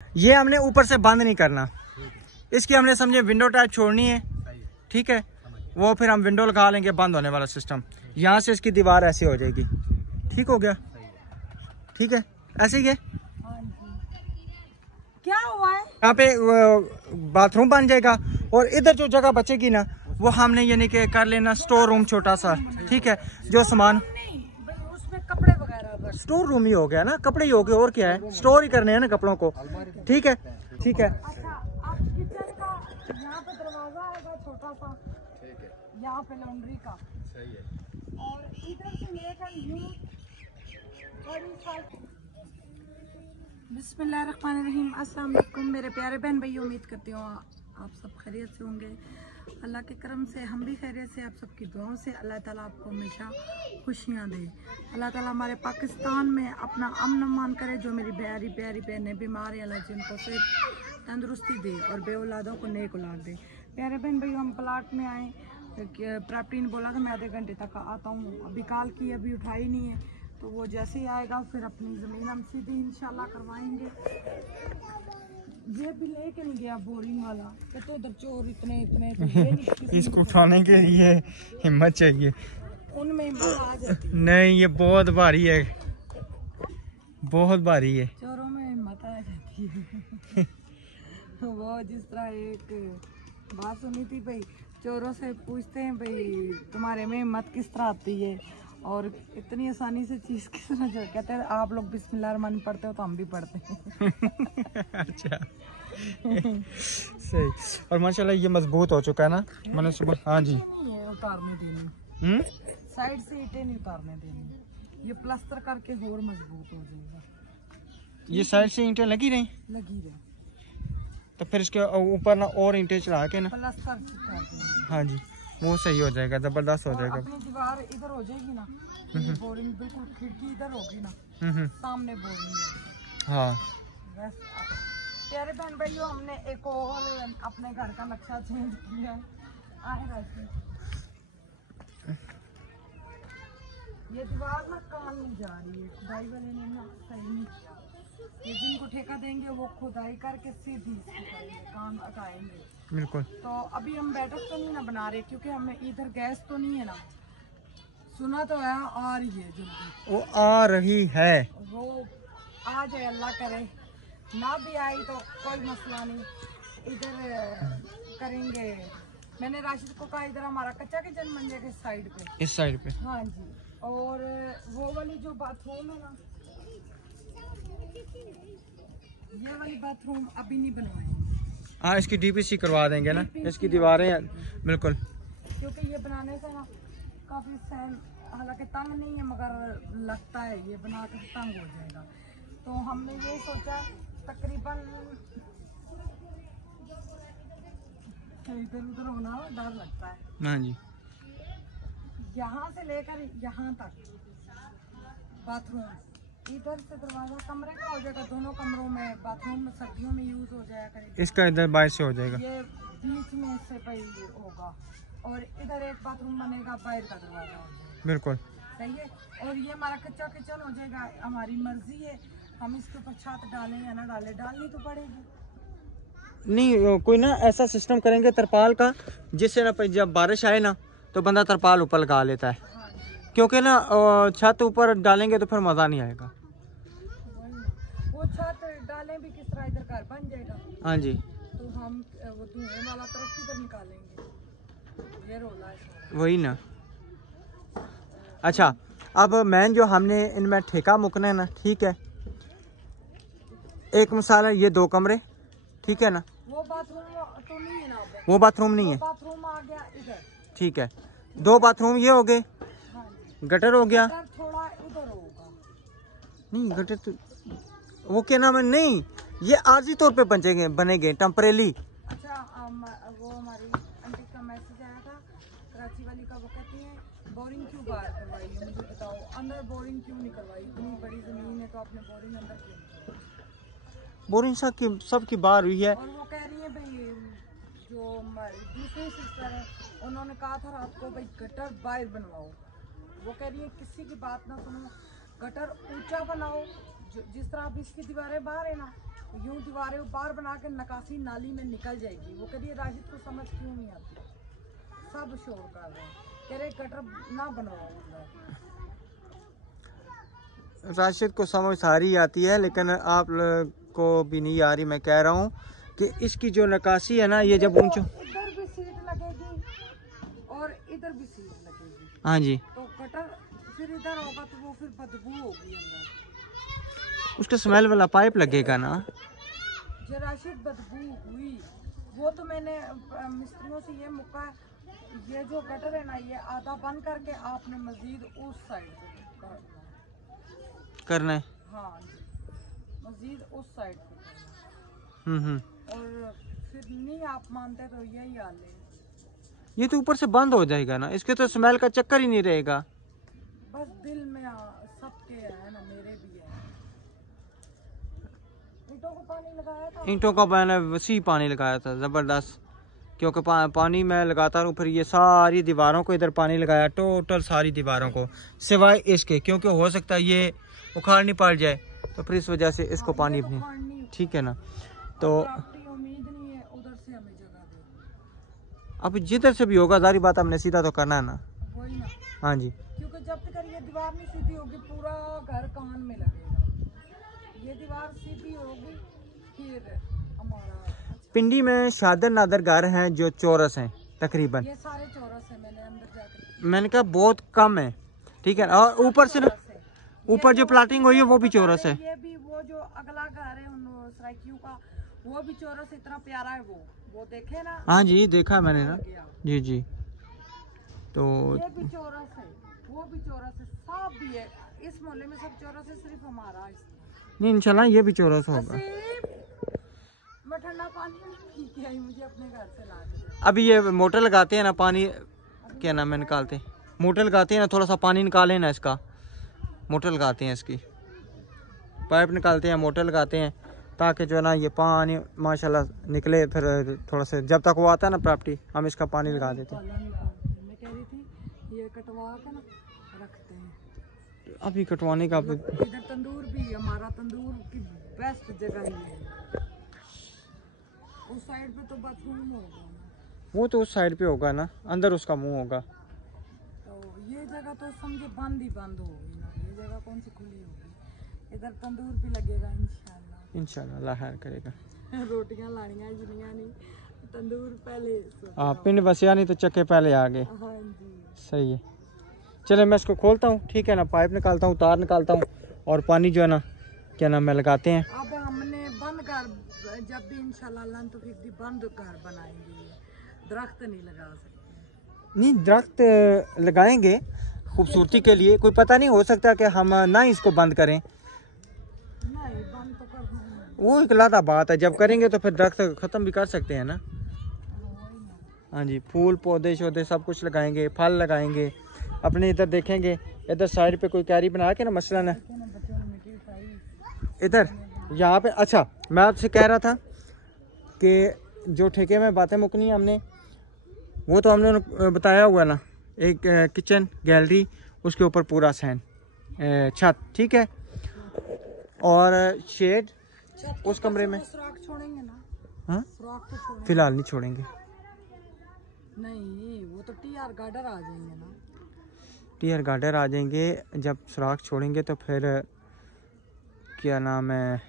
ये हमने ऊपर से बंद नहीं करना, इसकी हमने समझे विंडो टाइप छोड़नी है, ठीक है। वो फिर हम विंडो लगा लेंगे, बंद होने वाला सिस्टम। यहाँ से इसकी दीवार ऐसे हो जाएगी, ठीक हो गया, ठीक है, ऐसे ही है। क्या हुआ है यहाँ पे बाथरूम बन जाएगा और इधर जो जगह बचेगी ना वो हमने यानी कि कर लेना स्टोर रूम छोटा सा, ठीक है। जो सामान उसमें कपड़े वगैरह, स्टोर रूम ही हो गया ना, कपड़े ही हो गए, और क्या है, स्टोर ही करने हैं ना कपड़ों को, ठीक है, ठीक है। अच्छा, आप किचन का यहाँ पे दरवाजा आएगा छोटा सा, ठीक है, यहाँ पे लॉन्ड्री का, सही है, और इधर से लेकर यूं बिस्मिल्लाहिर्रहमानिर्रहीम। अस्सलाम वालेकुम मेरे प्यारे बहन भाई, उम्मीद करती हूँ आप सब खैरियत से होंगे। अल्लाह के करम से हम भी खैरियत से, आप सबकी दुआओं से अल्लाह ताला आपको हमेशा खुशियाँ दे। अल्लाह ताला हमारे पाकिस्तान में अपना अमन अमान करे। जो मेरी प्यारी प्यारी बहनें बीमार हैं, अल्लाह जिनको सेहत तंदुरुस्ती दे और बे औलादों को नेक औलाद दे। प्यारे बहन भाई, हम प्लाट में आए, प्रॉपर्टी ने बोला था मैं आधे घंटे तक आता हूँ, अभी कॉल की अभी उठाई नहीं है, तो वो जैसे ही आएगा फिर अपनी ज़मीन हम सीधी इंशाल्लाह करवाएंगे। ये भी लेके नहीं गया बोरिंग वाला, तो उधर चोर इतने इतने तो इसको उठाने के लिए हिम्मत चाहिए, उनमें हिम्मत आ जाती। नहीं ये बहुत भारी है, बहुत भारी है, चोरों में हिम्मत आ जाती है। वो जिस तरह एक बात सुनी थी भाई, चोरों से पूछते हैं भाई तुम्हारे में हिम्मत किस तरह आती है और इतनी आसानी से चीज किस तरह चल, कहते हैं आप लोग बिस्मिल्लाह रहमान पढ़ते हो तो हम भी पढ़ते हैं। अच्छा सही। और माशाल्लाह ये मजबूत हो चुका है ना, मैंने सुबह, हाँ जी, नहीं है उतारने देनी, साइड से ईंटें नहीं उतारने देनी, ये प्लास्टर करके और मजबूत हो जाएगा। ये साइड से ईंटें लगी रही, तो फिर इसके ऊपर ना और ईंटें चढ़ा के ना प्लास्टर कर देंगे, हाँ जी, वो सही हो जाएगा, जबरदस्त हो जाएगा। अपनी दीवार इधर हो जाएगी ना, बोरिंग बिल्कुल खिड़की इधर होगी ना, सामने बोरिंग होगी। हाँ प्यारे बहन भाइयों, हमने एक और अपने घर का नक्शा चेंज किया है। ये दीवार ना काम नहीं जा रही है, खुदाई वाले ने ना सही नहीं किया। ये जिनको ठेका देंगे वो खुदाई करके सीधी काम हटाएंगे, बिल्कुल। तो अभी हम बैठक तो नहीं ना बना रहे, क्योंकि हमें इधर गैस तो नहीं है ना, सुना तो है आ रही है जल्दी, वो आ रही है, वो आ जाए, अल्लाह करे, ना भी आई तो कोई मसला नहीं, इधर करेंगे। मैंने राशिद को कहा इधर हमारा कच्चा किचन बन जाएगा इस साइड पे, इस साइड पे, हाँ जी। और वो वाली जो बाथरूम है ना, ये वाली बाथरूम अभी नहीं बनवाएंगे, हाँ इसकी डीपीसी करवा देंगे ना, इसकी दीवारें, बिल्कुल, क्योंकि ये बनाने से ना काफी सहन, हालांकि तंग नहीं है मगर लगता है ये बना कर तंग हो जाएगा। तो हमने ये सोचा तकरीबन इधर उधर होना डर लगता है, हाँ जी, यहाँ से लेकर यहाँ तक बाथरूम, इधर से दरवाजा कमरे का हो जाएगा, दोनों कमरों में बाथरूम में सर्दियों में यूज हो जाया करेगा। इसका इधर बाहर से हो जाएगा, ये बीच में से भाई होगा, और इधर एक बाथरूम बनेगा, बाहर का दरवाजा हो जाएगा, बिल्कुल सही है। और ये हमारा कच्चा किचन हो जाएगा, हमारी मर्जी है हम इसके ऊपर छत डालें या ना डालें, डालनी तो पड़ेगी। नहीं कोई ना ऐसा सिस्टम करेंगे तरपाल का, जिससे ना जब बारिश आए ना तो बंदा तरपाल ऊपर लगा लेता है, हाँ, क्योंकि ना छत ऊपर डालेंगे तो फिर मज़ा नहीं आएगा। वो छत डालें भी किस तरह, इधर घर बन जाएगा, हाँ जी, तो हम वो धुएं वाला तरफ किधर निकालेंगे, ये रोला है वही ना। अच्छा अब मैन जो हमने इनमें ठेका मुकना है ना, ठीक है, एक मिसाल ये 2 कमरे, ठीक है ना, वो बाथरूम तो नहीं है ना, वो बाथरूम नहीं है, बाथरूम आ गया इधर, ठीक है, 2 बाथरूम ये हो गए, गटर हो गया, थोड़ा उधर होगा, नहीं गटर तो वो क्या नाम है, नहीं ये आर्जी तौर पे बनेंगे टेम्परेली। अच्छा वो हमारी आंटी का मैसेज आया था कराची वाली का, वो कहती है बोरिंग क्यों बाहर करवाई है, मुझे बताओ अंदर बोरिंग क्यों नहीं करवाई, इतनी बड़ी जमीन है तो आपने बोरिंग अंदर क्यों नहीं करवाई? बोरिंग सबकी बाहर हुई है। और वो कह रही है भाई जो हमारी दूसरी सिस्टर है उन्होंने कहा था रात को भाई गटर बाहर बनवाओ, वो कह रही है किसी की बात ना सुनो, गटर ऊंचा बनाओ, जिस तरह अब इसकी दीवारें बाहर है ना यूं दीवारें बार बना के नकासी नाली में निकल जाएगी। वो कह रही है राशिद को समझ क्यों नहीं आती, सब शोर कर रहे हैं, कह रहे गटर ना बनवाओ अंदर। राशिद को समझ सारी आती है, लेकिन आप को भी नहीं आ रही। मैं कह रहा हूँ कि इसकी जो नकासी है ना, ये जब ऊंचा इधर भी सीट लगेगी और इधर भी सीट लगेगी। हाँ जी, तो गटर फिर इधर होगा तो वो फिर बदबू होगी अंदर, उसका स्मेल वाला पाइप लगेगा ना। जो राशिद बदबू हुई वो तो मैंने मिस्त्रियों से ये मुक्का, ये जो गटर है ना ये आधा बंद करके आपने मजीद उस साइड से करना है। हाँ मजीद उस साइड से हम्म। और फिर नहीं आप मानते तो यही हाल है। ये तो ऊपर से बंद हो जाएगा ना, इसके तो स्मेल का चक्कर ही नहीं रहेगा। बस दिल में सबके है ना, मेरे भी है। ईंटों को पानी लगाया था, ईंटों का मैंने वसी पानी लगाया था ज़बरदस्त, क्योंकि पानी मैं लगाता हूँ। फिर ये सारी दीवारों को इधर पानी लगाया, टोटल सारी दीवारों को, सिवाय इसके, क्योंकि हो सकता है ये उखाड़ नहीं पड़ जाए, तो फिर इस वजह से इसको पानी भी नहीं, ठीक है ना। तो उम्मीद नहीं है उधर से हमें जगह दे, अब जिधर से भी होगा सारी बात हमने सीधा तो करना है ना। वही ना, हाँ जी, क्योंकि जब तक ये दीवार नहीं सीधी होगी पूरा घर कान में लगेगा। ये दीवार सीधी होगी फिर हमारा पिंडी में शादर नादर घर हैं जो चौरस हैं तकरीबन। ये सारे चौरस है, मैंने अंदर जाकर मैंने कहा बहुत कम है, ठीक है। और ऊपर से ना, ऊपर जो प्लाटिंग हुई है वो भी चौरस है। ये भी वो जो अगला घर है उन सराइकियों का, वो भी चौरस इतना प्यारा है। वो देखे ना। हाँ जी देखा है मैंने ना, जी जी। तो ये भी चौरस है, वो भी चौरस है, सब भी है इस मोहल्ले में, सब चौरस है, सिर्फ हमारा नहीं इंशाल्लाह ये भी चौरस होगा। मैं ठंडा पानी नहीं पी के आई, मुझे अपने घर से ला के। अभी ये मोटर लगाते हैं ना, पानी क्या नाम है निकालते हैं, मोटर लगाते हैं ना, थोड़ा सा पानी निकाले ना इसका, मोटर लगाते हैं इसकी, पाइप निकालते हैं, मोटर लगाते हैं, ताकि जो है ना ये पानी माशाल्लाह निकले। फिर थोड़ा सा जब तक वो आता है ना प्रॉपर्टी, हम इसका पानी लगा देते हैं। मैं कह रही थी ये कटवा के ना रखते हैं, अभी कटवाने का इधर तंदूर भी, हमारा तंदूर की बेस्ट जगह ही है। उस साइड पे तो बाथरूम होगा, वो तो उस साइड पे होगा ना, अंदर उसका मुंह होगा। तो ये जगह तो समझे बंद ही बंद होगी ना, ये जगह कौन सी खुली होगी। इधर तंदूर भी लगेगा इंशाल्लाह, इंशाल्लाह अल्लाह खैर करेगा। रोटियां लानियां जिनियां नहीं, तंदूर पहले पिंड बसिया नहीं तो चक्के पहले आ गए। हाँ जी सही है, चले मैं इसको खोलता हूँ, ठीक है ना, पाइप निकालता हूँ, तार निकालता हूँ, और पानी जो है ना क्या नाम है लगाते हैं। अब हमने बंद घर, जब भी इंशाल्लाह अल्लाह तो फिर बंद घर बनाएंगे, दरख्त नहीं लगा सकते। नहीं दरख्त लगाएंगे खूबसूरती के लिए, कोई पता नहीं, हो सकता कि हम ना इसको बंद करें, नहीं बंद तो करना है। वो एक लाता बात है, जब करेंगे तो फिर दरख्त ख़त्म भी कर सकते हैं ना। हाँ जी, फूल पौधे शौधे सब कुछ लगाएंगे, फल लगाएंगे। अपने इधर देखेंगे, इधर साइड पे कोई क्यारी बना के ना, मसलन इधर यहाँ पे। अच्छा मैं आपसे कह रहा था कि जो ठेके में बातें मुकनी है हमने, वो तो हमने बताया हुआ ना, एक किचन गैलरी, उसके ऊपर पूरा सहन छत, ठीक है, और शेड उस कमरे में। सुराख छोड़ेंगे ना? हाँ सुराख तो छोड़ेंगे, फिलहाल नहीं छोड़ेंगे। नहीं वो तो टीआर गार्डर आ जाएंगे ना। टीआर गार्डर आ जाएंगे, जब सुराख छोड़ेंगे तो फिर क्या नाम है,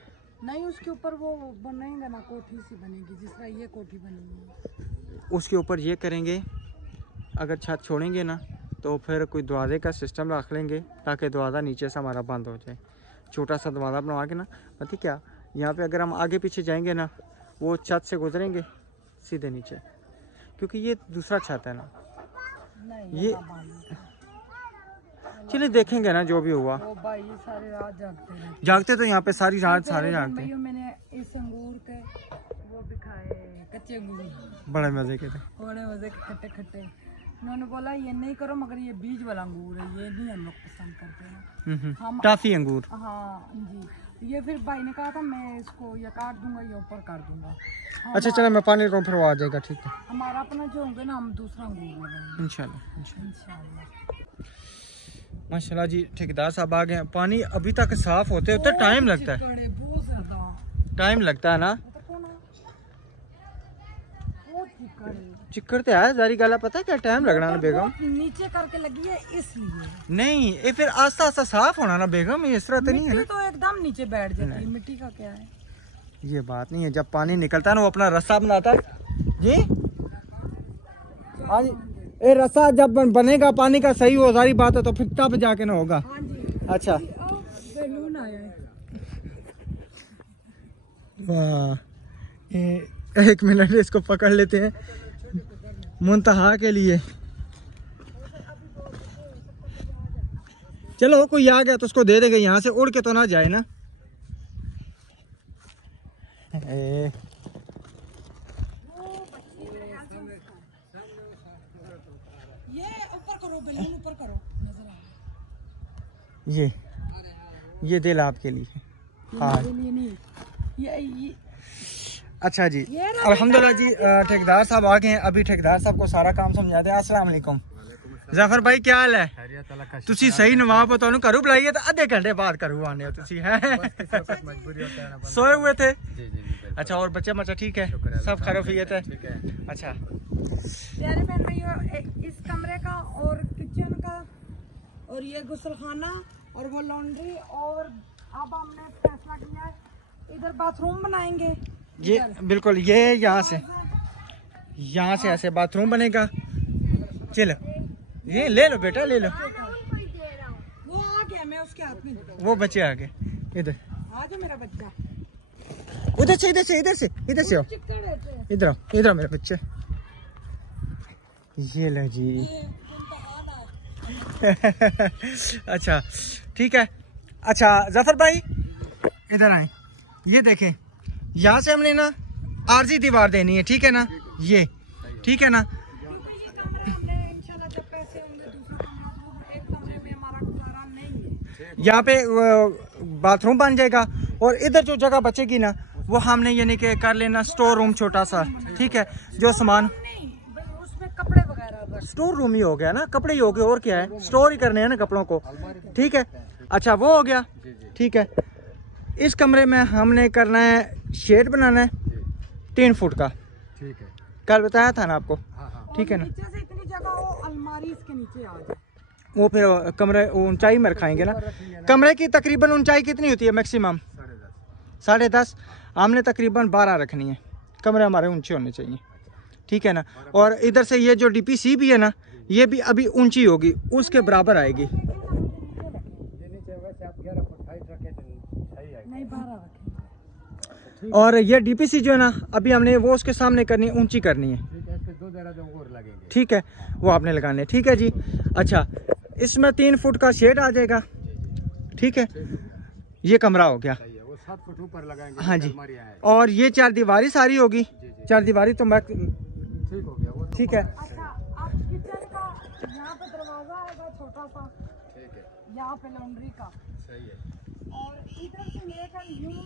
नहीं उसके ऊपर वो बनेंगे ना, कोठी सी बनेगी जिस तरह ये कोठी बनेगी, उसके ऊपर ये करेंगे। अगर छत छोड़ेंगे ना तो फिर कोई दरवाजे का सिस्टम रख लेंगे, ताकि दरवाज़ा नीचे से हमारा बंद हो जाए। छोटा सा दरवाज़ा बनवा के ना, पता क्या, यहाँ पे अगर हम आगे पीछे जाएंगे ना, वो छत से गुजरेंगे सीधे नीचे, क्योंकि ये दूसरा छत है ना। नहीं ये चलिए देखेंगे ना जो भी हुआ। वो भाई सारी रात जागते रहे, जागते तो यहाँ पे सारी रात सारे जागते। भाइयों मैंने इस अंगूर के वो भी खाए, कच्चे अंगूर, बड़े मजे के थे, बड़े मजे के, खट्टे खट्टे। उन्होंने बोला ये नहीं करो, मगर ये बीज वाला अंगूर है, ये नहीं हम लोग पसंद करते हैं। हम टाफी अंगूर। हाँ जी, ये फिर भाई ने कहा था मैं इसको या काट दूंगा या ऊपर काट दूंगा। अच्छा चलो मैं पानी रोक, फिर वो आ जाएगा, ठीक है। हमारा अपना जो होंगे ना, हम दूसरा अंगूर लगाएंगे इंशाल्लाह इंशाल्लाह। माशाल्लाह जी, ठेकेदार साहब आ गए हैं। पानी अभी तक साफ होते होते टाइम लगता है, बहुत ज्यादा टाइम लगता है ना, चिक्कर तो है जारी गला, पता है क्या टाइम लगना ना बेगम, नीचे करके लगी है इसलिए। नहीं ये फिर आस्ता आस्ता साफ होना ना बेगम, ये इस तरह तो नहीं है ना, तो एकदम नीचे बैठ जाती है, मिट्टी का क्या है। ये बात नहीं है, जब पानी निकलता है ना वो अपना रस्सा बनाता है जी। हाँ जी, ये रस्सा जब बनेगा पानी का सही हो सारी बात है तो फिर तब जाके ना होगा। हाँ जी। अच्छा बैलून आया है। वाह, एक मिनट इसको पकड़ लेते हैं मुंतहा के लिए। चलो कोई आ गया तो उसको दे देंगे, यहाँ से उड़ के तो ना जाए ना। ये ऊपर करो, बैलून ऊपर करो, नजर आ। ये दिल आपके लिए। हाँ ये अच्छा जी, अल्हम्दुलिल्लाह जी। ठेकेदार साहब आ गए हैं, अभी ठेकेदार साहब को सारा काम समझाते हैं। अस्सलाम वालेकुम ज़फर भाई, क्या हाल है? तुसी सही नवाब हो, तो घरों बुलाइए तो आधे घंटे बाद घरों आने हो तुसी है सोए हुए थे? अच्छा, और बच्चे बच्चा ठीक है, सब खैरियत है? अच्छा प्यारे बहन भैया, इस कमरे का और किचन का और ये गुसलखाना और वो लॉन्ड्री, और अब हमने फैसला किया है इधर बाथरूम बनाएंगे। ये बिल्कुल, ये यहाँ से ऐसे बाथरूम बनेगा। चलो ये ले लो बेटा, ले लो। वो आ गया, मैं उसके हाथ में, वो बच्चे आ गए, इधर आ जा मेरा बच्चा, उधर से इधर से इधर से इधर से आओ, इधर आओ, इधर आओ मेरे बच्चे। ये लो जी अच्छा ठीक है। अच्छा जफर भाई इधर आए, ये देखें, यहाँ से हमने ना आरजी दीवार देनी है, ठीक है ना, ये ठीक है ना। यहाँ पे बाथरूम बन जाएगा, और इधर जो जगह बचेगी ना वो हमने यानी कि कर लेना स्टोर रूम छोटा सा, ठीक है, जो सामान उसमें कपड़े वगैरह, स्टोर रूम ही हो गया ना, कपड़े ही हो गए, और क्या है, स्टोर ही करने हैं ना कपड़ों को, ठीक है। अच्छा वो हो गया, ठीक है। इस कमरे में हमने करना है शेड बनाना है 3 फुट का, ठीक है, कल बताया था ना आपको, ठीक है ना। नीचे से इतनी जगह हो, अलमारी इसके नीचे आ जाए, वो फिर कमरे ऊंचाई में रखाएंगे ना। कमरे की तकरीबन ऊंचाई कितनी होती है मैक्सिमम? 10.5। हमने तकरीबन 12 रखनी है, कमरे हमारे ऊंचे होने चाहिए, ठीक है ना। और इधर से ये जो डीपीसी भी है ना, ये भी अभी ऊंची होगी, उसके बराबर आएगी। और ये डीपीसी जो है ना, अभी हमने वो उसके सामने करनी है, ऊंची करनी है, ठीक है, वो आपने लगाने, ठीक है जी। अच्छा, इसमें 3 फुट का शेड आ जाएगा, ठीक है, ये कमरा हो गया, वो 7 फुट ऊपर लगाएंगे। हाँ जी, और ये 4 दीवारी सारी होगी, 4 दीवारी तो मैं ठीक हो गया, वो ठीक है। अच्छा, अब किचन का यहाँ पे दरवाजा आएगा छोटा सा, ठीक है, यहाँ पे लॉन्ड्री का, सही है, और इधर से लेकर यूं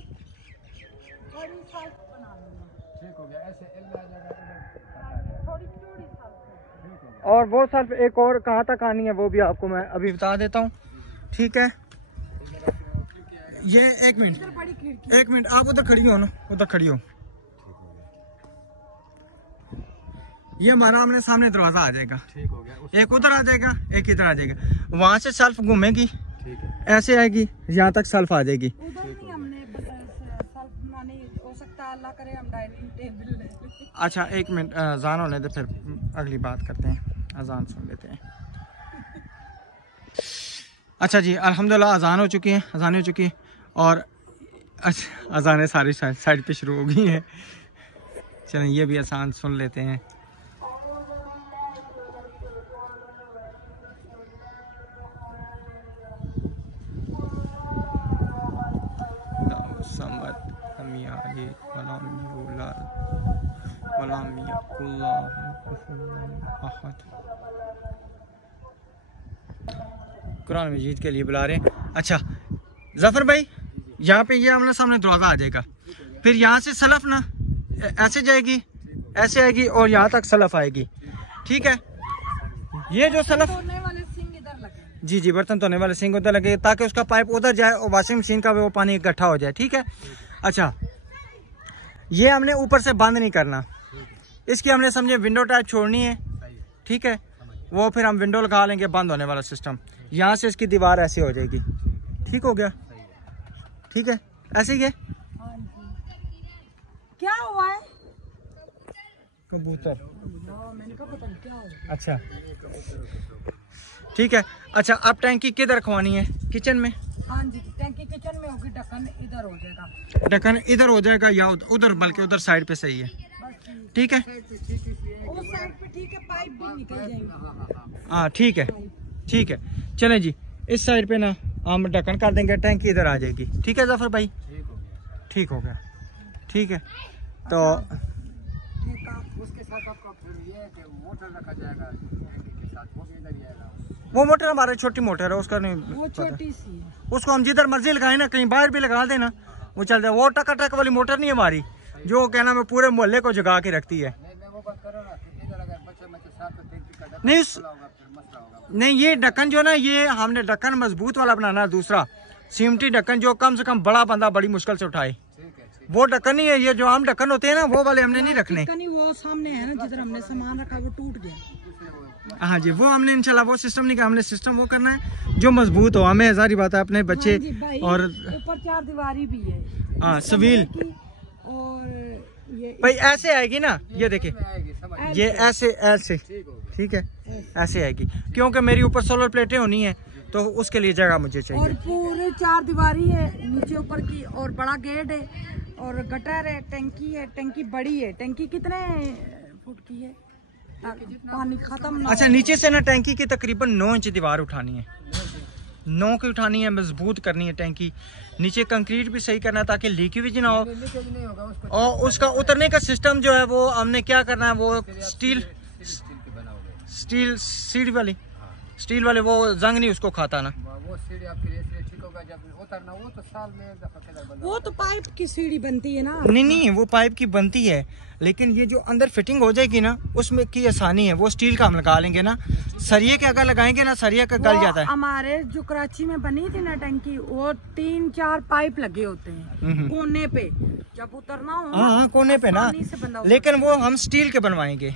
थोड़ी साइड बना लेंगे, ठीक हो गया, ऐसे एल आ जाएगा, थोड़ी चौड़ी साइड। और वो सिर्फ एक और कहाँ तक आनी है वो भी आपको मैं अभी बता देता हूँ, ठीक है। ये एक मिनट आप उधर खड़ी हो ना, उधर खड़ी हो, ये हमारा हमने सामने दरवाजा आ जाएगा, ठीक हो गया, एक उधर आ जाएगा, एक इधर आ जाएगा, वहां से सेल्फ घूमेगी, ठीक है, ऐसे आएगी, यहाँ तक सेल्फ आ जाएगी। उधर नहीं हमने सेल्फ बनानी, हो सकता है अल्लाह करे हम डाइनिंग टेबल ले। अच्छा एक मिनट, अजान होने दे, फिर अगली बात करते हैं, अजान सुन लेते हैं। अच्छा जी, अल्हम्दुलिल्लाह अजान हो चुकी है, अजान हो चुकी है, और अजानें सारी साइड पे शुरू हो गई हैं। चलें ये भी अजान सुन लेते हैं। कुरान मजीद के लिए बुला रहे हैं। अच्छा जफर भाई, यहाँ पे ये हमारे सामने दरवाजा आ जाएगा, फिर यहाँ से सलफ ना ऐसे जाएगी, ऐसे आएगी, और यहाँ तक सलफ आएगी, ठीक है। ये जो सलफ वाले सिंक इधर लगे, जी बर्तन धोने वाले सिंक उधर लगे, ताकि उसका पाइप उधर जाए और वॉशिंग मशीन का वो पानी इकट्ठा हो जाए, ठीक है। अच्छा ये हमने ऊपर से बंद नहीं करना, इसकी हमने समझे विंडो टाइप छोड़नी है, ठीक है। वो फिर हम विंडो लगा लेंगे, बंद होने वाला सिस्टम। यहाँ से इसकी दीवार ऐसे हो जाएगी, ठीक हो गया, ठीक है, ऐसे ही है। हाँ जी। क्या हुआ है? कबूतर, मैंने कहा पता नहीं क्या हुआ। अच्छा ठीक है। अच्छा अब टैंकी किधर रखवानी है? किचन में? हाँ जी, टैंकी किचन में होगी, ढक्कन इधर हो जाएगा। ढक्कन इधर हो जाएगा या उधर, बल्कि उधर साइड पे सही है, ठीक है। उस साइड पे ठीक है, पाइप भी निकल जाएंगे। हाँ ठीक है, ठीक है। चलें जी, इस साइड पे ना हम ढक्कन कर देंगे, टैंकी इधर आ जाएगी, ठीक है जफर भाई? ठीक हो गया, ठीक है। तो उसके साथ आपका फिर ये है कि मोटर रखा जाएगा के साथ, वो भी इधर ही आएगा। वो मोटर हमारी छोटी मोटर है, उसका नहीं वो छोटी सी है, उसको हम जिधर मर्जी लगाए ना, कहीं बाहर भी लगा देना वो चल जाए। वो टक वाली मोटर नहीं है हमारी, जो कहना मैं पूरे मोहल्ले को जगा के रखती है। मैं वो बात कर रहा हूँ ना, इधर अगर बच्चे साथ में टैंकी का ढक्कन नहीं खुला होगा फिर मसला होगा। नहीं, ये ढक्कन जो ना, ये हमने ढक्कन मजबूत वाला बनाना है, दूसरा सीमटी ढक्कन जो कम से कम बड़ा बंदा बड़ी मुश्किल से उठाए, वो ढक्कन नहीं है। ये जो आम ढक्कन होते हैं ना, वो वाले हमने नहीं रखने। वो सामने है ना, जिधर हमने सामान रखा वो टूट गया। हाँ जी, वो हमने इंशाल्लाह वो सिस्टम नहीं, हमने सिस्टम वो करना है जो मजबूत हो। हमें हजारी बात है अपने बच्चे हाँ जी भाई, और ऊपर 4 दीवारी भी है। हाँ सवील और ये भाई ऐसे आएगी ना, ये देखिए ये ऐसे ऐसे, ठीक है, ऐसे आएगी, क्योंकि मेरी ऊपर सोलर प्लेटें होनी है, तो उसके लिए जगह मुझे और चाहिए। पूरे 4 दीवारी है नीचे ऊपर की, और बड़ा गेट है, और गटर है, टैंकी है, टैंकी बड़ी है। टैंकी कितने फुट की है, ताकि पानी खत्म ना अच्छा, हो। नीचे से ना टैंकी की तकरीबन 9 इंच दीवार उठानी है, 9 की उठानी है, मजबूत करनी है टैंकी। नीचे कंक्रीट भी सही करना है ताकि लीकेज ना हो। नहीं होगा उसको, और उसका उतरने का सिस्टम जो है वो हमने क्या करना है, वो स्टील स्टील वाले वो जंग नहीं उसको खाता ना। वो सीढ़ी आपके लिए इसलिए ठीक होगा जब उतरना, वो तो साल में एक दफा किधर बंद वो तो पाइप की सीढ़ी बनती है ना। नहीं, वो पाइप की बनती है, लेकिन ये जो अंदर फिटिंग हो जाएगी ना, उसमें की आसानी है। वो स्टील का हम लगा लेंगे ना, सरिये के अगर लगाएंगे ना, सरिया का गल जाता है। हमारे जो कराची में बनी थी ना टैंकी, वो 3-4 पाइप लगे होते हैं कोने पे, जब उतरना हो हाँ कोने पे ना, आसानी से बंदा लेकिन वो हम स्टील के बनवाएंगे।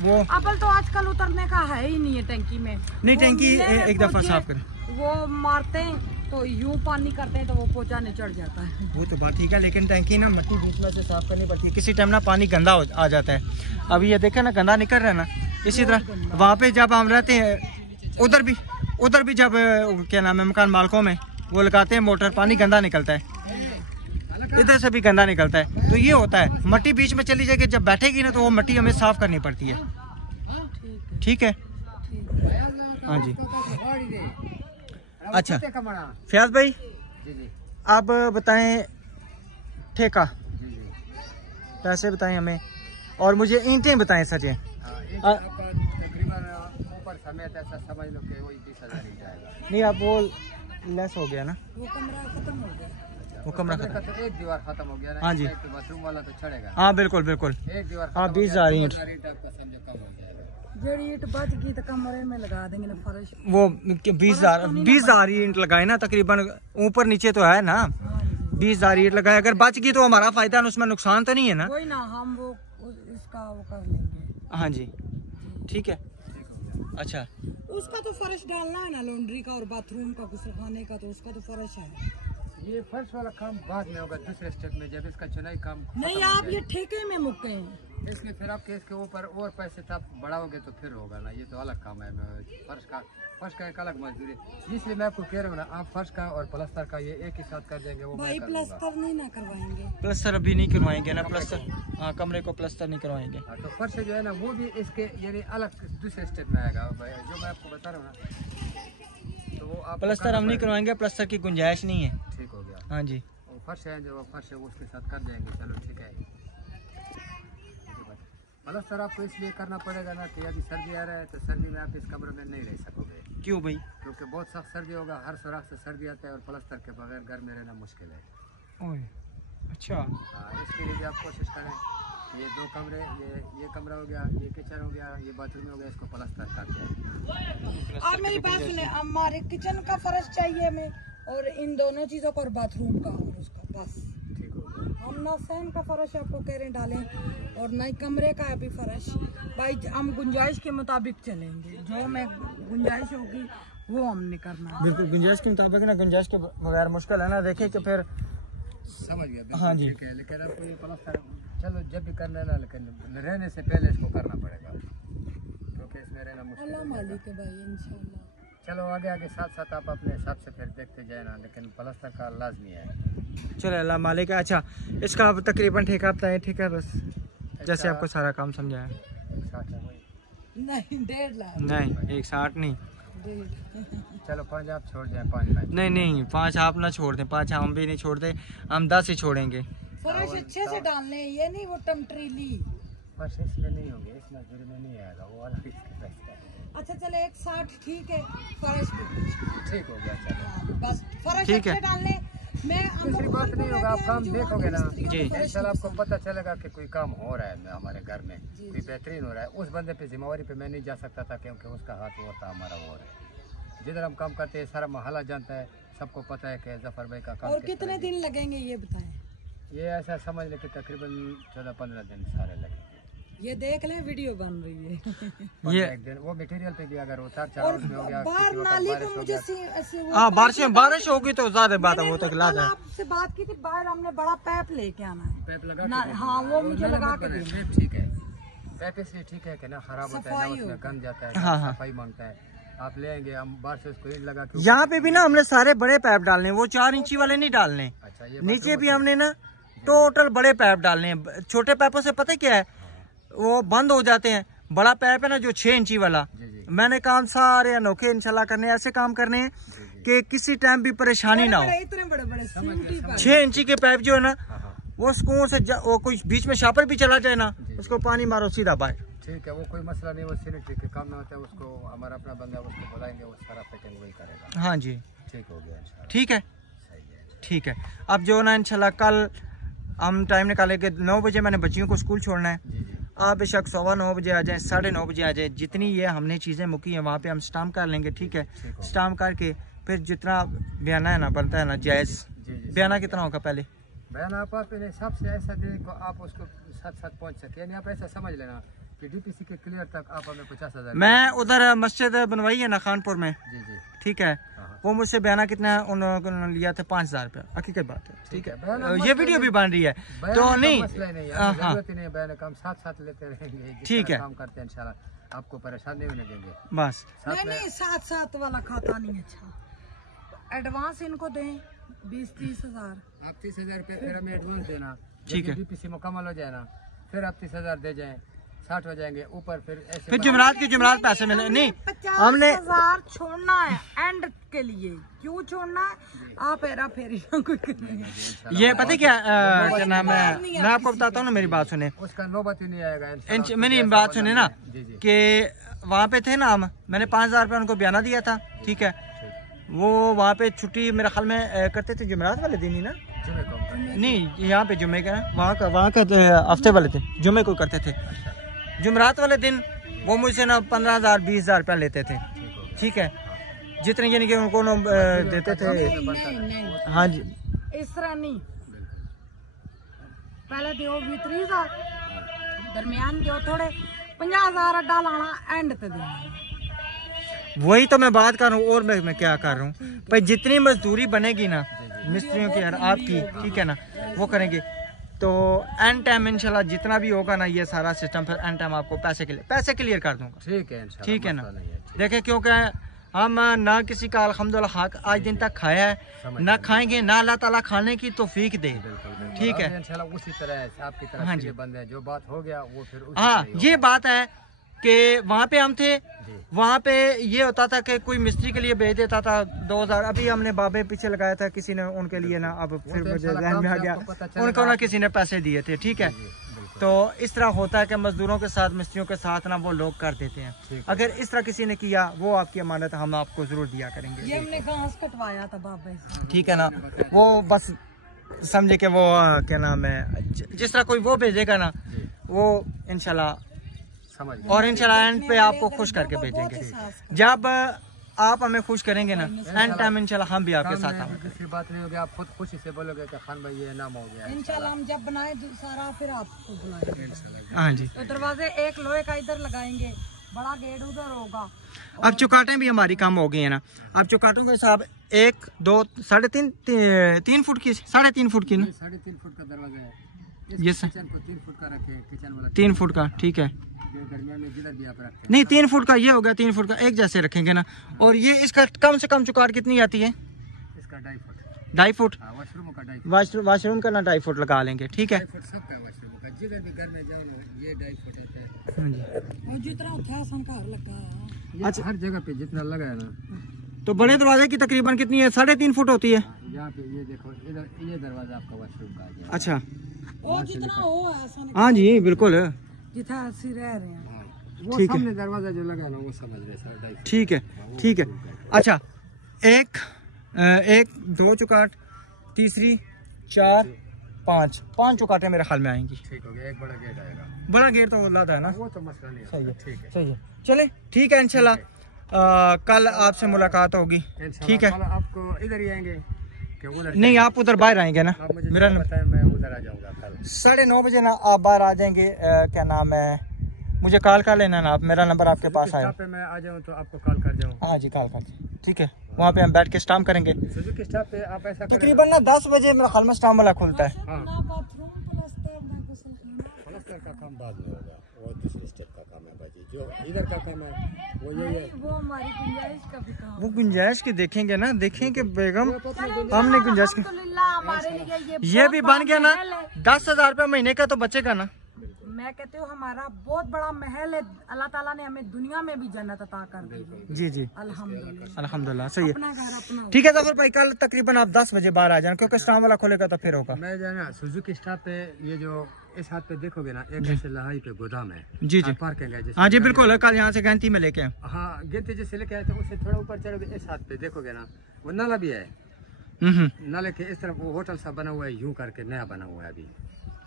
वो अबल तो आजकल उतरने का है ही नहीं है टैंकी में। नहीं, वो टैंकी मिले में एक दफा पोछे, साफ करें। वो मारते हैं तो यूं पानी करते हैं तो वो पोछा नहीं चढ़ जाता है। वो तो बात ठीक है, लेकिन टैंकी ना मिट्टी बीच में से साफ करनी पड़ती है। किसी टाइम ना पानी गंदा आ जाता है। अभी ये देखे ना, गंदा निकल रहा है ना। इसी तरह वहाँ पे जब हम रहते हैं, उधर भी जब क्या नाम है, मकान मालिकों में वो लगाते हैं मोटर, पानी गंदा निकलता है, इधर से भी गंदा निकलता है। तो ये होता है, मिट्टी बीच में चली जाएगी, जब बैठेगी ना तो वो मिट्टी हमें साफ करनी पड़ती है, ठीक है। हाँ जी। अच्छा फयाज भाई, आप बताएं ठेका, पैसे बताएं हमें, और मुझे ईंटें बताएं सर जी। समेत ऐसा समझ लो कि वही 20,000 ही जाएगा। नहीं, आप वो लेस हो गया ना, वो कमरा खत्म हो गया। वो कमरा का तो एक दीवार खत्म हो गया ना। हाँ जी, बाथरूम वाला तो चढ़ेगा। हाँ बिल्कुल बिल्कुल। एक दीवार हाँ 20,000 ईंट, जड़ी ईंट बच गई तो कमरे में लगा देंगे ना फर्श। वो 20,000 ईंट लगाए ना, तकरीबन ऊपर नीचे तो है ना। 20,000 ईंट लगाए, अगर बच गई तो हमारा फायदा है, उसमें नुकसान तो नहीं है ना। कोई ना, हम वो इसका वो कर लेंगे। हाँ जी ठीक है। अच्छा, उसका तो फर्श डालना है ना, लॉन्ड्री का और बाथरूम का, गुस्लखाने का, तो उसका तो फर्श है। ये फर्श वाला काम बाद में होगा, दूसरे स्टेप में, जब इसका चुनाई काम नहीं, आप ये ठेके में मुक्के हैं, इसलिए फिर आपके इसके ऊपर और पैसे तब बढ़ाओगे तो फिर होगा ना। ये तो अलग काम है, फर्श का एक अलग मजदूरी है। इसलिए मैं आपको कह रहा हूँ ना, आप फर्श का और प्लास्टर का ये एक ही साथ कर देंगे। वो भाई प्लास्टर नहीं ना करवाएंगे, प्लास्टर अभी नहीं करवाएंगे ना, प्लास्टर, हाँ कमरे को प्लास्टर नहीं करवाएंगे। तो फर्श जो है ना, वो भी इसके यानी अलग दूसरे स्टेप में आएगा। जो मैं आपको बता रहा हूँ ना, तो वो आप प्लास्टर हम नहीं करवाएंगे, प्लास्टर की गुंजाइश नहीं है। ठीक हो गया। हाँ जी, वो फर्श है, जो फर्श है वो उसके साथ कर देंगे। चलो ठीक है। प्लास्टर आपको इसलिए करना पड़ेगा ना कि यदि सर्दी आ रहा है तो सर्दी में आप इस कमरे में नहीं रह सकोगे। क्यों भाई? क्योंकि बहुत सख्त सर्दी होगा, हर सुराख से सर्दी आता है, और प्लास्टर के बगैर घर में रहना मुश्किल है। ओए, अच्छा, हाँ, इसके लिए भी आप कोशिश करें। ये 2 कमरे, ये कमरा हो गया, ये किचन हो गया, ये बाथरूम हो गया, इसको प्लास्टर कर दें। आप मेरी बात सुने, हमारे किचन का फर्श चाहिए हमें, और इन दोनों चीजों का, और बाथरूम का और उसका, बस। ठीक हो गया। हम ना सहन का फर्श आपको कह रहे हैं डालें और ना ही कमरे का अभी फर्श। भाई हम गुंजाइश के मुताबिक चलेंगे, जो में गुंजाइश होगी वो हमने करना है। बिल्कुल गुंजाइश के मुताबिक ना, गुंजाइश के बगैर मुश्किल है ना। देखें कि फिर समझ गया। हाँ जी। ठीक है, लेकिन आपको ये प्लास्टर चलो जब भी करना है ना, लेकिन रहने से पहले इसको करना पड़ेगा, क्योंकि इसमें रहना मुश्किल अल्लाह है। मालिक है भाई, इंशाल्लाह। चलो आगे आगे साथ साथ आप अपने हिसाब से फिर देखते जाए ना, लेकिन प्लास्टर का लाजमी है। चलो अल्लाह मालिक है। अच्छा, इसका अब तकरीबन ठेका बताए, ठीक है बस जैसे आपको सारा काम समझाया। 60 है वही। नहीं 1.5 लाख नहीं 160 नहीं, 1.5। चलो 5 आप छोड़ जाए, 5 लाख। नहीं 5 आप ना छोड़ दें, 5 हम भी नहीं छोड़ते, हम 10 ही छोड़ेंगे। फर्श अच्छे से डालने, ये नहीं वो टमटरीली। बस इसमें नहीं होंगे, इस मजदूरी में नहीं आएगा, वो अलग इसके पैसे है। अच्छा चले 160 ठीक है, फर्श भी कुछ ठीक हो गया। चलो हाँ, बस फर्श ठीक है। अच्छे डालने। मैं दूसरी बात नहीं होगा, आप काम देखोगे ना जी। इंशाल्लाह आपको पता चलेगा कि कोई काम हो रहा है हमारे घर में, कोई बेहतरीन हो रहा है। उस बंदे पे जिम्मेवारी पे मैं नहीं जा सकता था, क्योंकि उसका हाथ वो था, हमारा वो है। जिधर हम काम करते हैं सारा मोहल्ला जानता है, सबको पता है कि जफर भाई का काम और किस कितने तरह दिन लगेंगे ये बताएं? ये ऐसा समझ ले कि तकरीबन 14-15 दिन सारे लगे। ये देख ले वीडियो बन रही है। ये एक दिन वो मटेरियल पे भी अगर उतार चढ़ाव उसमें हो गया, बाहर किसी वक्त नाली बारिश पे हो मुझे गया। ऐसे वो हाँ बारिश होगी तो ज्यादा बात है, वो तक ला है। आपसे बात की थी, बाहर हमने बड़ा पैप लेके आना है पैप लगा ना। के हाँ वो मुझे लगा के पैप देना। ठीक है, पैप इसलिए ठीक है कि ना खराब होता है, ना सफाई उसमें होगी। गंद जाता है, हाँ, ना हाँ। सफाई मांगता है। आप ले आएंगे, हम बाहर से उसको ईंट लगा के यहाँ पे भी ना हमने सारे बड़े पाइप डालने, वो 4 इंची वाले नहीं डालने। अच्छा, ये नीचे भी हमने ना टोटल बड़े पाइप डालने हैं। छोटे पाइपों से पता क्या है, वो बंद हो जाते हैं। बड़ा पाइप है ना जो 6 इंची वाला, जी, जी। मैंने काम सारे अनोखे इंशाल्लाह करने, ऐसे काम करने हैं कि किसी टाइम भी परेशानी ना हो। इतने बड़े बड़े सीमटी पाइप। 6 इंची के पाइप जो है ना, हाँ, हाँ। वो सुकून से वो कोई बीच में शापर भी चला जाए ना, उसको पानी मारो सीधा बाहर। ठीक है, वो कोई मसला नहीं, वो सैनिटरी के काम में होता है। उसको हमारा अपना बंदा, उसको बुलाएंगे, वो सारा फिटिंग वही करेगा। हाँ जी ठीक हो गया इंशाल्लाह। ठीक है, सही है। ठीक है। अब जो ना इंशाल्लाह कल हम टाइम निकालेंगे, 9 बजे मैंने बच्चियों को स्कूल छोड़ना है। जी जी आप बेशक 9:15 बजे आ जाए, 9:30 बजे आ जाए, जितनी ये हमने चीज़ें मुकी हैं वहाँ पे हम स्टाम्प कर लेंगे, ठीक है। ठीक हो। स्टाम्प करके फिर जितना बयाना है ना बनता है ना जायज़, जी जी। बयाना कितना होगा पहले? बयान आप अपने हिसाब से ऐसा दें को आप उसको साथ साथ पहुंच सके, यानी आप ऐसा समझ लेना कि डीपीसी के क्लियर तक आप हमें 50,000। मैं उधर मस्जिद बनवाई है ना खानपुर में, जी जी ठीक है, हाँ। वो मुझसे बयाना कितना है उन्होंने लिया था 5,000 रुपया, हकीकत बात है, ठीक है। बयाना ये मसला वीडियो नहीं- भी बन रही है बयान तो का नहीं, मसला ही नहीं है, हाँ, जरूरत ही नहीं है बयान का, हम साथ साथ लेते रहेंगे। जिस ठीक तरह है। काम करते हैं इंशाल्लाह आपको परेशान नहीं होने देंगे। बस साथ नहीं में नहीं, साथ साथ वाला खाता नहीं अच्छा। एडवांस इनको दें 20-30 हजार। आप 30,000 रुपये फिर हमें एडवांस देना, ठीक है। डीपीसी मुकम्मल हो जाए ना, फिर आप 30,000 दे जाएं, 60 हो जाएंगे ऊपर। फिर ऐसे फिर जुमरात के जुमरात पैसे मिले नहीं, हमने 50,000 छोड़ना है एंड के लिए। क्यों छोड़ना है? आप हेरा फेरी ना कोई करें। ये पता है क्या क्या नाम है, मैं आपको बताता हूँ ना, मेरी बात सुने, उसका नौबत ही नहीं आएगा इंशाल्लाह। मेरी बात सुने ना जी जी कि वहाँ पे थे ना हम, मैंने 5,000 रुपया उनको बयाना दिया था, ठीक है। वो वहाँ पे छुट्टी मेरे ख्याल में करते थे जुमेरात वाले दिन ही ना, जुमे को हम करते हैं। नहीं यहाँ पे जुमे का, वहाँ का हफ्ते वाले थे, जुमे को करते थे। जुमेरात वाले दिन वो मुझसे ना 15,000 20,000 रुपया लेते थे, ठीक है, जितने यानी कि उनको ना देते थे। नहीं नहीं नहीं, हाँ जी, इस तरह नहीं। पहले दो 20,000 दरमियान दो थोड़े 50,000 अड्डा लाना एंड ते देना। वही तो मैं बात कर रहा हूँ, और मैं क्या कर रहा हूँ भाई, जितनी मजदूरी बनेगी ना मिस्त्रियों की और आपकी, ठीक है ना, वो करेंगे तो एंड टाइम इंशाल्लाह जितना भी होगा ना ये सारा सिस्टम, फिर एंड टाइम आपको पैसे क्लियर कर दूंगा, ठीक है इंशाल्लाह, ठीक है ना। मसला नहीं है, ठीक। देखें क्योंकि हम ना किसी का अल्हम्दुलिल्लाह हक आज दिन तक खाया है, समझ ना गया। खाएंगे, ना अल्लाह ताला खाने की तौफीक दे, बिल्कुल, बिल्कुल। ठीक है। अब इंशाल्लाह उसी तरह है, आपकी तरफ हाँ से जी। ये बंद है, जो बात हो गया वो फिर उसी हाँ तरह ही ये बात है कि वहाँ पे हम थे, जी। वहाँ पे ये होता था कि कोई मिस्त्री के लिए भेज देता था 2,000, अभी हमने बाबे पीछे लगाया था किसी ने उनके लिए ना, अब फिर तो मुझे इंशाल्लाह ध्यान में आ काम से गया, आपको पता चलेगा। उनको ना किसी ने पैसे दिए थे, ठीक है। जी, बिल्कुल। तो इस तरह होता है कि मजदूरों के साथ मिस्त्रियों के साथ ना वो लोग कर देते हैं। ठीक है। अगर इस तरह किसी ने किया, वो आपकी अमानत हम आपको जरूर दिया करेंगे, ये हमने घास कटवाया था बाबा से। ठीक है ना। वो बस समझे कि वो क्या नाम है, जिस तरह कोई वो भेजेगा ना, जी। वो इंशाल्लाह, समझ गया। और इंशाल्लाह एंड पे आपको खुश करके भेजेंगे। जब आप हमें खुश करेंगे ना, एंड टाइम इंशाल्लाह हम भी आपके साथ आएंगे। किसी बात नहीं होगी, आप खुद खुशी से बोलोगे कि खान भाई ये नाम हो गया। इंशाल्लाह हम जब बनाए सारा फिर आपको बुलाएंगे। हाँ जी। तो दरवाजे एक लोहे का इधर लगाएंगे, बड़ा गेट उधर होगा। अब चौकाटें भी हमारी कम हो गई है ना, अब चौकाटों का हिसाब 1 2 3.5 3 फुट की 3.5 फुट की ना, 3.5 फुट का दरवाजा है। ये किचन को 3 फुट का रखे, किचन वाला 3 फुट का, ठीक है। जो दरमियान में जिधर भी आप रखते हैं। नहीं 3 फुट का ये हो गया, 3 फुट का एक जैसे रखेंगे ना। और ये इसका कम से कम चौकाट कितनी आती है? इसका 2.5 फुट। 2.5 फुट। वॉशरूम का 2.5 फुट। वाशरूम का ना 2.5 फुट लगा लेंगे, ठीक है। 2.5 फुट सबका वॉशरूम का, जिधर भी घर में जाओ ये 2.5 फुट आता है। हाँ जी। और जितना था घर लगा है। अच्छा, हर जगह पे जितना लगा है ना। तो बड़े दरवाजे की तकरीबन कितनी है? 3.5 फुट होती है। यहाँ पे ये देखो, इधर ये दरवाजा आपका वॉशरूम का आ गया। अच्छा, वो जितना हो ऐसा नहीं, हाँ जी बिल्कुल, जितना ऐसे रह रहे हैं। वो ठीक है। सामने दरवाजा जो लगा है ना, वो समझ रहे सर 2.5 फुट। ठीक है ठीक है। अच्छा, 1 2 चौकाट, तीसरी 4 5 चौकाटें मेरे ख्याल में आएंगी। ठीक हो गया, एक बड़ा गेट आएगा। बड़ा गेट तो लादा है ना, वो तो मसला नहीं है। सही है, ठीक है। सही है। चले ठीक है, इंशाल्लाह कल आपसे मुलाकात होगी, ठीक है। कल आपको इधर ही आएंगे कि उधर? नहीं, आप उधर बाहर आएंगे ना, आप मुझे मेरा बताएं, मैं उधर आ जाऊंगा कल 9:30 बजे ना आप बाहर आ जाएंगे। क्या नाम है, मुझे कॉल कर लेना ना आप, मेरा नंबर आपके पास आया। पे मैं आ जाऊँ तो आपको कॉल कर जाऊँ? हाँ जी, कॉल कर, ठीक है। वहाँ पे हम बैठ के स्टाम करेंगे। सुजुकी स्टॉप पे आप ऐसा करें। तकरीबन ना 10 बजे मेरा ख्याल में स्टाम वाला खुलता है। हाँ, ना बाथरूम प्लास्टर ना गुस्लखाना। प्लास्टर का काम बाद में होगा, वो दूसरे स्टेप का काम है बाजी। जो इधर का काम है वो यही है। वो हमारी गुंजाइश का भी काम। वो गुंजाइश की देखेंगे ना, देखेंगे बेगम, चलें, हमने गुंजाइश की, अल्हम्दुलिल्लाह हमारे लिए ये बहुत भी बड़ा बन गया ना। महल है। 10,000 रुपया महीने का तो बचेगा ना। मैं कहती हूँ हमारा बहुत बड़ा महल है, अल्लाह ताला ने हमें दुनिया में भी जन्नत अता कर दी। जी जी, अल्हम्दुलिल्लाह। अल्हम्दुलिल्लाह, सही है। अपना घर अपना। ठीक है जफर भाई, कल तकरीबन आप 10 बजे बाहर आ जाना, क्योंकि स्टाम वाला खोलेगा तो फिर होगा। मैं जो ना सुजुकी स्टॉप पे, ये जो इस हाथ पे देखोगे ना, एक ऐसे लहाई पे गोदाम है। जी जी, पार्किंग है। हाँ जी बिल्कुल, कल यहाँ से गैंती में लेके आए। हाँ, गिनती जैसे लेके आए तो उससे थोड़ा ऊपर चढ़ोगे, इस हाथ पे देखोगे ना, वो नाला भी है। नाले के इस तरफ वो होटल सा बना हुआ है, यूं करके नया बना हुआ है अभी।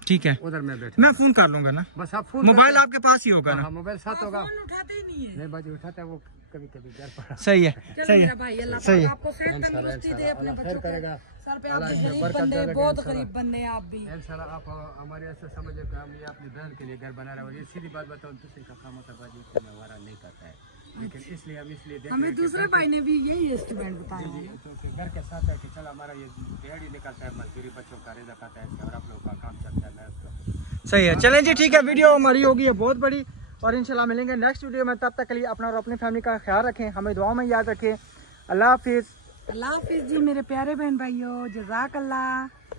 ठीक है, उधर मैं बैठा। मैं फोन कर लूंगा ना, बस आप फोन मोबाइल आपके पास ही होगा ना। हाँ, मोबाइल साथ होगा। फोन उठाते ही नहीं है। नहीं बाजी उठाता है वो, कभी कभी घर पर। सही है, चलो सही मेरा है, भाई, अल्लाह सही है। पाक आपको सेहत तंदुरुस्ती दे, अपने बच्चों को करेगा। सर पे। आप अल्लाह गरीब बरकत बंदे, देगा बहुत इंशाल्लाह। गरीब बंदे हैं आप भी। इंशाल्लाह आप हमारे ऐसे समझे कि हम ये अपनी बहन के लिए घर बना रहे हैं। और ये सीधी बात बताओ, दूसरे का काम होता है बाजी, इसमें हमारा नहीं करता है, लेकिन इसलिए हम इसलिए देख रहे हमें हैं कि दूसरे भाई ने भी यही एस्टिमेट बताया है। तो कि घर के साथ है कि चल हमारा ये दिहाड़ी निकलता है, मजदूरी बच्चों का रिज़्क़ आता है, और आप लोगों का काम चलता है। मैं उसको सही है, चलें जी ठीक है। वीडियो हमारी होगी है बहुत बड़ी, और इंशाल्लाह मिलेंगे नेक्स्ट वीडियो में। तब तक के लिए अपना और अपनी फैमिली का ख्याल रखें, हमें दुआ में याद रखें। अल्लाह हाफिज़। अल्लाह हाफिज़ जी मेरे प्यारे बहन भाइयों, जज़ाक अल्लाह।